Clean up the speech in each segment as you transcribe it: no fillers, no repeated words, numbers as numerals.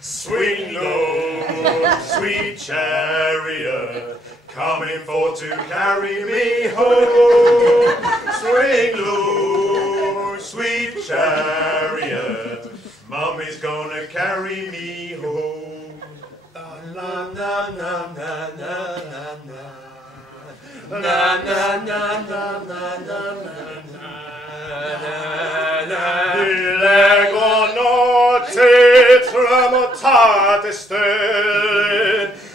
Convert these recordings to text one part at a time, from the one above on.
Swing low, sweet chariot, coming for to carry me home. Swing low, sweet chariot, Mummy's gonna carry me home. Na na na na na na na. Na na na na na na na.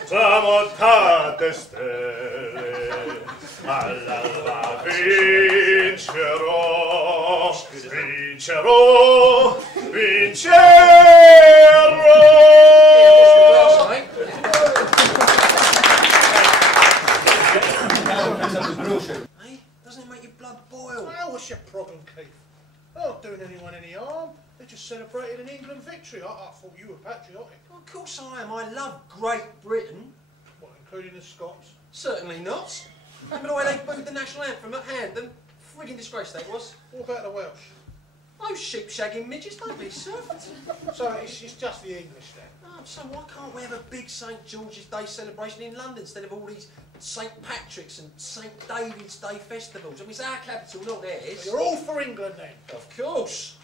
Tramotate stelle, alla vincerò, vincerò, vincerò. Hey, doesn't it make your blood boil? Well, what's your problem, Keith? They're not doing anyone any harm. They just celebrated an England victory. I thought you were patriotic. Well, of course I am. I love Great Britain. What, including the Scots? Certainly not. Remember the way they booed the national anthem at Hampden? Frigging disgrace that was. What about the Welsh? Those sheep-shagging midgets, don't be soft. So it's just the English then? Oh, so why can't we have a big St George's Day celebration in London instead of all these St Patrick's and St David's Day festivals? I mean, it's our capital, not theirs. So you're all for England then? Of course.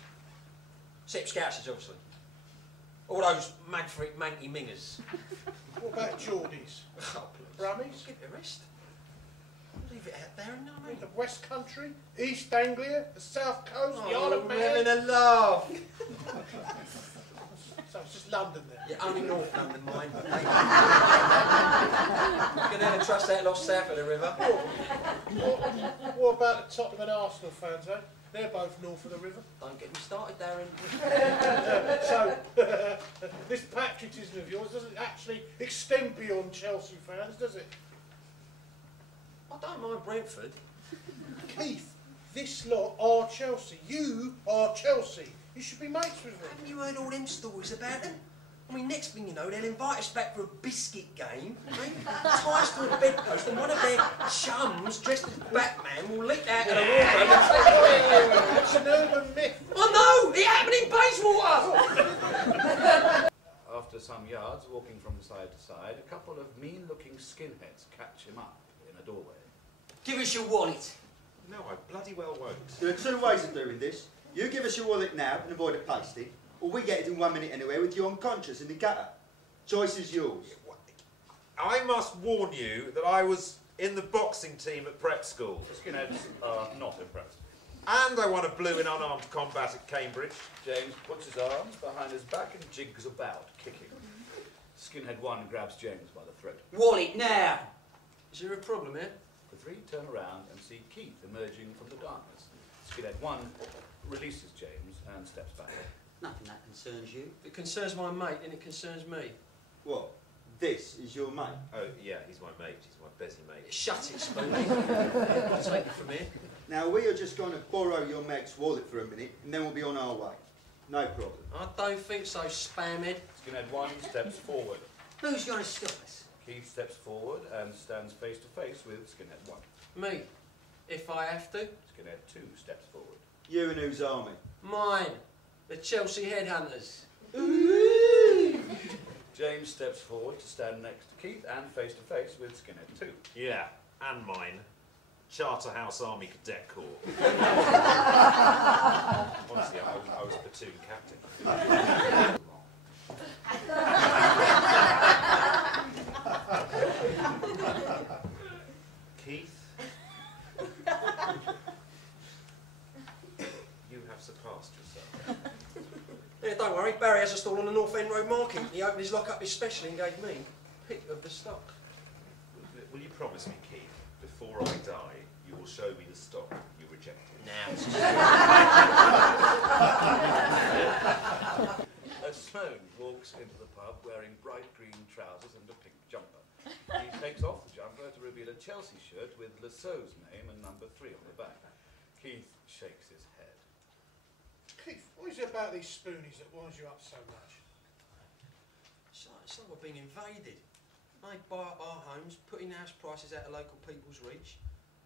Except Scousers, obviously. All those manky mingers. What about Geordies? Oh, please. Brummies? Give it a rest. Leave it out there and know me. The West Country? East Anglia? The South Coast? Oh, the Isle of we're Man? having a laugh. So it's just London then? Yeah, only North London, mine. You can never trust that lost south of the river. What about the Tottenham and Arsenal fans, eh? They're both north of the river. Don't get me started, Darren. So, this patriotism of yours doesn't actually extend beyond Chelsea fans, does it? I don't mind Brentford. Keith, this lot are Chelsea. You are Chelsea. You should be mates with them. Haven't you heard all them stories about them? I mean, next thing you know, they'll invite us back for a biscuit game, eh? Tie us to a bedpost, and one of their chums, dressed as Batman, will leap out of the wardrobe and say, It's an urban myth. "Oh no, it happened in Bayswater!" After some yards, walking from side to side, a couple of mean-looking skinheads catch him up in a doorway. Give us your wallet. No, I bloody well won't. There are two ways of doing this. You give us your wallet now and avoid a pasting, or we get it in 1 minute anywhere with you unconscious in the gutter. Choice is yours. I must warn you that I was in the boxing team at prep school. Skinheads are not impressed. And I won a blue in unarmed combat at Cambridge. James puts his arms behind his back and jigs about, kicking. Skinhead 1 grabs James by the throat. Wallet now. Is there a problem here? The three turn around and see Keith emerging from the darkness. Skinhead 1 releases James and steps back. Nothing that concerns you. If it concerns my mate, then it concerns me. What? This is your mate? Oh, yeah, he's my mate. He's my Bessie mate. Shut it, Spoonie. I'll take it from here. Now, we are just going to borrow your Meg's wallet for a minute, and then we'll be on our way. No problem. I don't think so, spamhead. Skinhead 1 steps forward. Who's going to stop us? Keith steps forward and stands face to face with Skinhead 1. Me. If I have to. Skinhead 2 steps forward. You and whose army? Mine. The Chelsea Headhunters. James steps forward to stand next to Keith and face to face with Skinhead 2. Yeah, and mine. Charterhouse Army Cadet Corps. Honestly, I was platoon captain. Keith, you have surpassed yourself. Yeah, don't worry, Barry has a stall on the North End Road Market. He opened his lock-up especially and gave me a pick of the stock. Will you promise me, Keith, before I die, you will show me the stock you rejected? Now. A Sloane walks into the pub wearing bright green trousers and a pink jumper. He takes off the jumper to reveal a Chelsea shirt with Lassau's name and number 3 on the back. Keith shakes his head. Keith, what is it about these spoonies that winds you up so much? It's like we're being invaded. They buy up our homes, putting house prices out of local people's reach.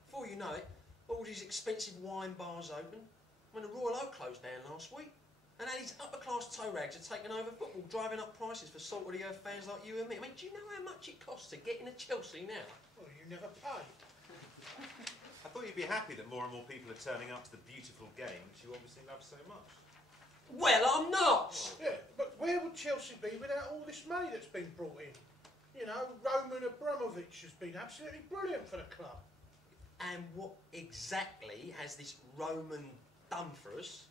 Before you know it, all these expensive wine bars open, When the Royal Oak closed down last week, and now these upper-class toe rags are taking over football, driving up prices for salt-of-the-earth fans like you and me. I mean, do you know how much it costs to get into Chelsea now? Well, you never pay. I thought you'd be happy that more and more people are turning up to the beautiful game which you obviously love so much. Well, I'm not! Yeah, but where would Chelsea be without all this money that's been brought in? You know, Roman Abramovich has been absolutely brilliant for the club. And what exactly has this Roman done for us?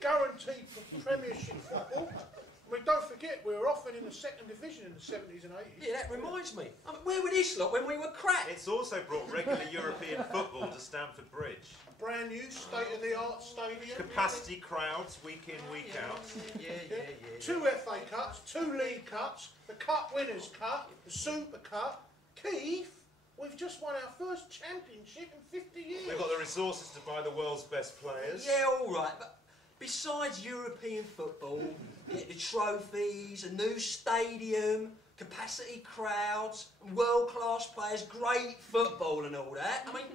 Guaranteed for Premiership football. I mean, don't forget, we were often in the second division in the 70s and 80s. Yeah, that reminds me. I mean, where were this lot when we were crap? It's also brought regular European football to Stamford Bridge. Brand new, state-of-the-art stadium. Capacity crowds, week in, week out. Yeah. 2 FA Cups, 2 League Cups, the Cup Winners' Cup, the Super Cup. Keith, we've just won our first championship in 50 years. They've got the resources to buy the world's best players. Yeah, all right, but besides European football, the trophies, a new stadium, capacity crowds, world-class players, great football and all that, I mean,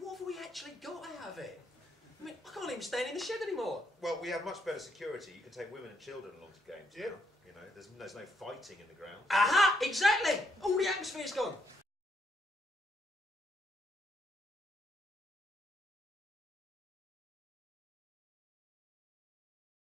what have we actually got out of it? I mean, I can't even stand in the shed anymore. Well, we have much better security. You can take women and children along to games Yeah. now. You know, there's no fighting in the ground. Aha! Exactly! All the atmosphere's gone.